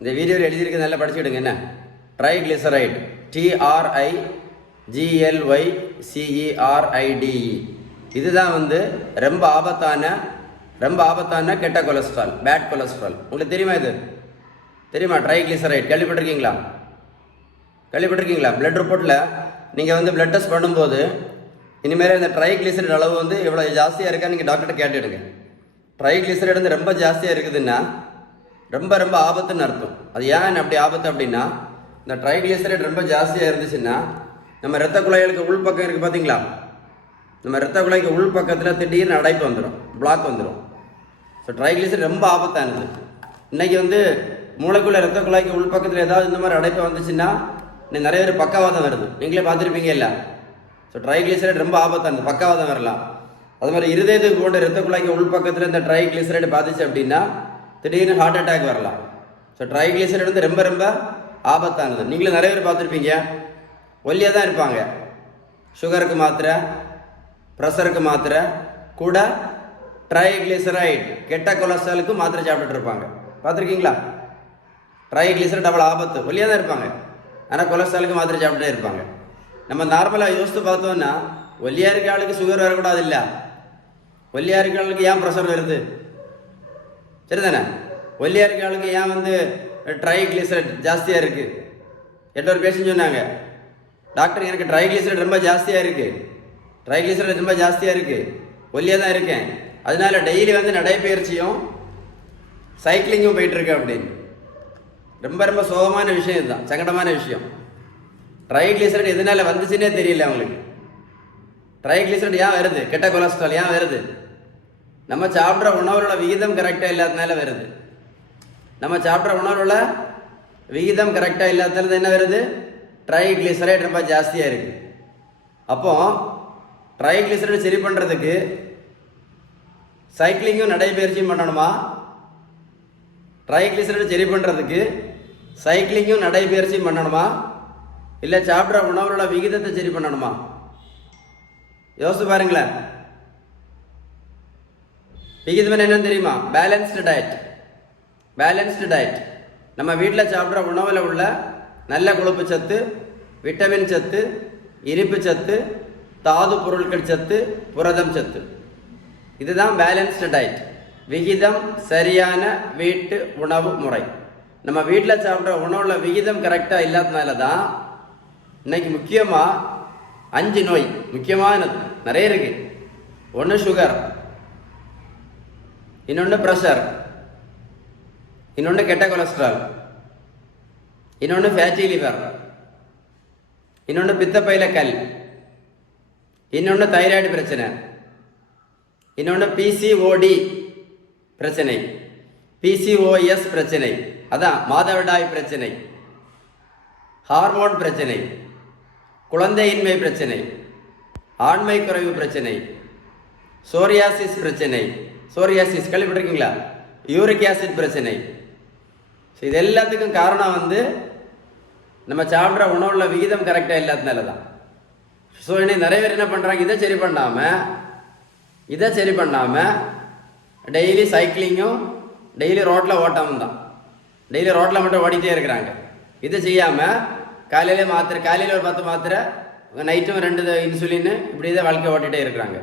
இந்த வீடியோவில் எழுதியிருக்கு, நல்லா படிச்சுடுங்க. என்ன ட்ரைகிளிசரைடு, TRIGLYCERIDE. இதுதான் ரொம்ப ஆபத்தான கெட்ட கொலஸ்ட்ரால், பேட் கொலஸ்ட்ரால். உங்களுக்கு தெரியுமா? இது தெரியுமா? ட்ரைகிளிசரைடு கேள்விப்பட்டிருக்கீங்களா? பிளட் ரிப்போர்ட்டில் நீங்கள் பிளட் டெஸ்ட் பண்ணும்போது இனிமேல் இந்த ட்ரைகிளிசரைடு அளவு எவ்வளோ ஜாஸ்தியாக இருக்கான்னு நீங்கள் டாக்டர்கிட்ட கேட்டுடுங்க. ட்ரைகிளிசரைடு ரொம்ப ஜாஸ்தியாக இருக்குதுன்னா ரொம்ப ஆபத்துன்னு அர்த்தம். அது ஏன் அப்படி ஆபத்து அப்படின்னா, இந்த ட்ரைகிளிசரைடு ரொம்ப ஜாஸ்தியாக இருந்துச்சுன்னா நம்ம ரத்த குழாய்களுக்கு உள்பக்கம் இருக்குது பார்த்தீங்களா? நம்ம ரத்த குழாய்க்கு உள் பக்கத்தில் திடீர்னு அடைப்பு வந்துடும், பிளாக் வந்துடும். ஸோ ட்ரைகிளிசரைடு ரொம்ப ஆபத்தானது. இன்றைக்கி மூளைக்குள்ள ரத்த குழாய்க்கு உள் பக்கத்தில் ஏதாவது இந்த மாதிரி அடைப்பு வந்துச்சுன்னா நிறைய பேர் பக்கவாதம் வருது. நீங்களே பார்த்துருப்பீங்க இல்லை? ஸோ ட்ரைகிளிசரைடு ரொம்ப ஆபத்தானது, பக்கவாதம் வரலாம். அது மாதிரி இருதயத்துக்கு போன்ற ரத்த குழாய்க்கு உள் பக்கத்தில் இந்த ட்ரைகிளிசரைடு பாதிச்சு அப்படின்னா திடீர்னு ஹார்ட் அட்டாக் வரலாம். ஸோ ட்ரைகிளிசரைடு ரொம்ப ஆபத்தானது. நீங்களும் நிறைய பேர் பார்த்துருப்பீங்க, ஒல்லியாக தான் இருப்பாங்க. சுகருக்கு மாத்திரை, ப்ரெஷருக்கு மாத்திரை, கூட ட்ரைகிளிசரைடு கெட்ட கொலஸ்ட்ராலுக்கு மாத்திரை சாப்பிட்டுட்டு இருப்பாங்க. பார்த்துருக்கீங்களா? ட்ரைகிளிசரைடு அவ்வளோ ஆபத்து. ஒல்லியாக தான் இருப்பாங்க, ஆனால் கொலஸ்ட்ராலுக்கு மாத்திரை சாப்பிட்டுட்டே இருப்பாங்க. நம்ம நார்மலாக யோசித்து பார்த்தோம்னா ஒல்லியாக இருக்க ஆளுக்கு சுகர் வரக்கூடாது இல்லை? ஒல்லியாக இருக்க ஆளுக்கு ஏன் ப்ரெஷர் வருது? சரிதானே? ஒல்லியாக இருக்க ஆளுக்கு ஏன் ட்ரைகிளிசரைடு ஜாஸ்தியாக இருக்குது? ஒரு பேஷண்ட் சொன்னாங்க, டாக்டர் எனக்கு ட்ரைகிளிசரைடு ரொம்ப ஜாஸ்தியாக இருக்குது, ஒல்லியாக தான் இருக்கேன், அதனால டெய்லி நடைபயிற்சியும் சைக்கிளிங்கும் போயிட்டுருக்கேன் அப்படின்னு. ரொம்ப சோகமான விஷயம், இதுதான் சங்கடமான விஷயம். ட்ரைகிளிசரைடு எதனால வந்துச்சுன்னே தெரியல அவங்களுக்கு. ட்ரைகிளிசரைடு ஏன் வருது? கெட்ட கொலஸ்ட்ரால் ஏன் வருது? நம்ம சாப்பிட்ற உணவோட விகிதம் கரெக்டாக இல்லாதனால வருது. நம்ம சாப்பிட்ற உணவோட விகிதம் கரெக்டாக இல்லாதனால என்ன வருது? ட்ரைகிளிசரைடு ரொம்ப ஜாஸ்தியாக இருக்குது. அப்போ ட்ரைகிளிசரைடு சரி பண்ணுறதுக்கு சைக்கிளிங்கும் நடைபயிற்சியும் பண்ணணுமா? ட்ரைகிளிசரைடு சரி பண்ணுறதுக்கு சைக்கிளிங்கும் நடைபயிற்சியும் பண்ணணுமா, இல்லை சாப்பிட்ற உணவோட விகிதத்தை சரி பண்ணணுமா? யோசிச்சு பாருங்களேன். விகிதம் என்னன்னு தெரியுமா? Balanced diet. நம்ம வீட்டில் சாப்பிட்ற உணவில் உள்ள நல்ல கொழுப்பு சத்து, விட்டமின் சத்து, இனிப்பு சத்து, தாது பொருட்கள் சத்து, புரதம் சத்து, இதுதான் பேலன்ஸ்டு டயட். விகிதம் சரியான வீட்டு உணவு முறை. நம்ம வீட்டில் சாப்பிட்ற உணவுல விகிதம் கரெக்டாக இல்லாதனால தான் இன்னைக்கு முக்கியமாக 5 நோய், முக்கியமானது நிறைய இருக்கு. ஒன்று சுகர், இன்னொன்று ப்ரெஷர், இன்னொன்று கெட்ட கொலஸ்ட்ரால், இன்னொன்று ஃபேட்டி லிவர், இன்னொன்று பித்தப்பையில கல், இன்னொன்று தைராய்டு பிரச்சனை, இன்னொன்று PCOD பிரச்சனை, PCOS பிரச்சனை, அதான் மாதவிடாய் பிரச்சனை, ஹார்மோன் பிரச்சனை, குழந்தையின்மை பிரச்சனை, ஆண்மை குறைவு பிரச்சனை, சோரியாசிஸ் பிரச்சனை, சோரியாசிஸ் கேள்விப்பட்டிருக்கீங்களா? யூரிக் ஆசிட் பிரச்சனை. இது எல்லாத்துக்கும் காரணம் நம்ம சாப்பிட்ற உணவுல விகிதம் கரெக்டாக இல்லாதனால தான். ஸோ இன்னைக்கு நிறைய பேர் என்ன பண்ணுறாங்க, இதை சரி பண்ணாமல் டெய்லி சைக்கிளிங்கும் டெய்லி ரோட்டில் ஓட்டமும் தான். டெய்லி ரோட்டில் மட்டும் ஓடிட்டே இருக்கிறாங்க. இதை செய்யாமல் காலையில் ஒரு 10 மாத்திரை, நைட்டும் 2 இன்சுலின், இப்படி தான் வாழ்க்கை ஓட்டிகிட்டே இருக்கிறாங்க.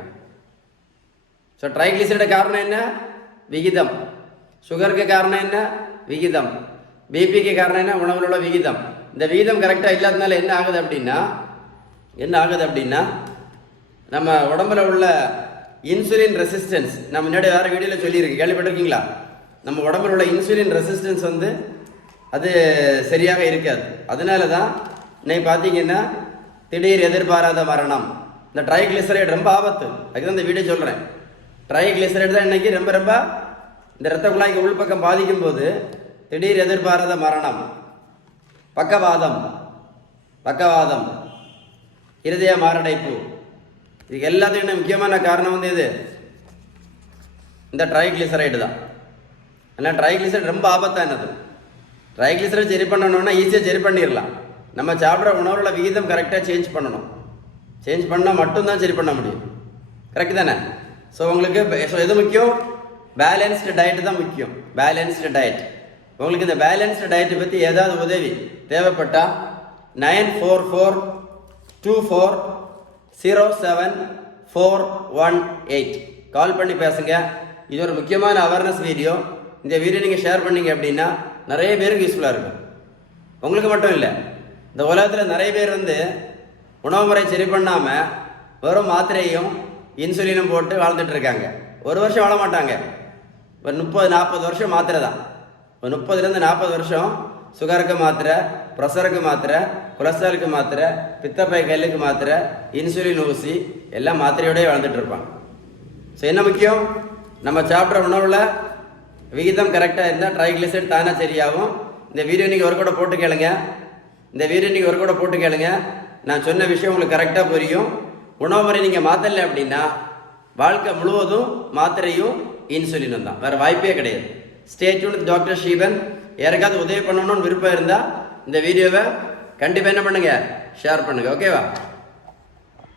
ஸோ ட்ரைகிளிசரைடு காரணம் என்ன? விகிதம். சுகருக்கு காரணம் என்ன? விகிதம். பிபிக்கு காரணம் என்ன? உணவில் உள்ள விகிதம். இந்த விகிதம் கரெக்டாக இல்லாதனால என்ன ஆகுது அப்படின்னா நம்ம உடம்புல உள்ள இன்சுலின் ரெசிஸ்டன்ஸ், நம்ம முன்னாடி வேறு வீடியோவில் சொல்லியிருக்கு, கேள்விப்பட்டிருக்கீங்களா? நம்ம உடம்புல உள்ள இன்சுலின் ரெசிஸ்டன்ஸ் அது சரியாக இருக்காது. அதனால தான் இன்னைக்கு பார்த்தீங்கன்னா திடீர் எதிர்பாராத மரணம். இந்த ட்ரைகிளிசரைடு ரொம்ப ஆபத்து. அதுதான் இந்த வீடியோ சொல்கிறேன். ட்ரைகிளிசரைடு தான் இன்னைக்கு ரொம்ப இந்த ரத்த குழாய்க்கு உள்பக்கம் பாதிக்கும் போது திடீர் எதிர்பாராத மரணம், பக்கவாதம், இருதய மாரடைப்பு, இதுக்கு எல்லாத்துக்கும் முக்கியமான காரணம் இது இந்த ட்ரைகிளிசரைடு தான். ஆனால் ட்ரைகிளிசரைடு ரொம்ப ஆபத்தானது. ட்ரைகிளிசரைடு சரி பண்ணணும்னா ஈஸியாக சரி பண்ணிடலாம். நம்ம சாப்பிட்ற உணவுல விகிதம் கரெக்டாக சேஞ்ச் பண்ணால் மட்டும்தான் சரி பண்ண முடியும். கரெக்டு தானே? ஸோ உங்களுக்கு எது முக்கியம்? பேலன்ஸ்டு டயட் தான் முக்கியம். Balanced diet. உங்களுக்கு இந்த பேலன்ஸ்டு டயட்டை பற்றி ஏதாவது உதவி தேவைப்பட்டா 9444247418 கால் பண்ணி பேசுங்க. இது ஒரு முக்கியமான அவேர்னஸ் வீடியோ. இந்த வீடியோ நீங்கள் ஷேர் பண்ணீங்க அப்படின்னா நிறைய பேருக்கு யூஸ்ஃபுல்லாக இருக்கும். உங்களுக்கு மட்டும் இல்லை, இந்த உலகத்தில் நிறைய பேர் வந்து உணவு முறை சரி பண்ணாமல் வெறும் மாத்திரையும் இன்சுலினும் போட்டு வாழ்ந்துட்டு இருக்காங்க. ஒரு வருஷம் வாழ மாட்டாங்க. ஒரு 30-40 வருஷம் மாத்திரை தான். ஒரு 30-40 வருஷம் சுகருக்கு மாத்திரை, ப்ரெஷருக்கு மாத்திரை, கொலஸ்ட்ராலுக்கு மாத்திரை, பித்தப்பை கல்லுக்கு மாத்திரை, இன்சுலின் ஊசி எல்லாம் மாத்திரையோடய வாழ்ந்துட்டு இருப்பாங்க. ஸோ என்ன முக்கியம், நம்ம சாப்பிட்ற உணவில் விகிதம் கரெக்டாக இருந்தால் ட்ரைக்ளிசரைட் தானே சரியாகும். இந்த வீடியோ நீங்கள் ஒரு கூட போட்டு கேளுங்க. நான் சொன்ன விஷயம் உங்களுக்கு கரெக்டாக புரியும். உணவு முறை நீங்கள் மாற்றலை அப்படின்னா வாழ்க்கை முழுவதும் மாத்திரையும் இன்சுலினும் தான், வேறு வாய்ப்பே கிடையாது. Stay tune with doctor Sheeban. யாருக்காவது உதவி பண்ணணும்னு விருப்பம் இருந்தால் இந்த வீடியோவை கண்டிப்பாக என்ன பண்ணுங்கள், ஷேர் பண்ணுங்கள். ஓகேவா?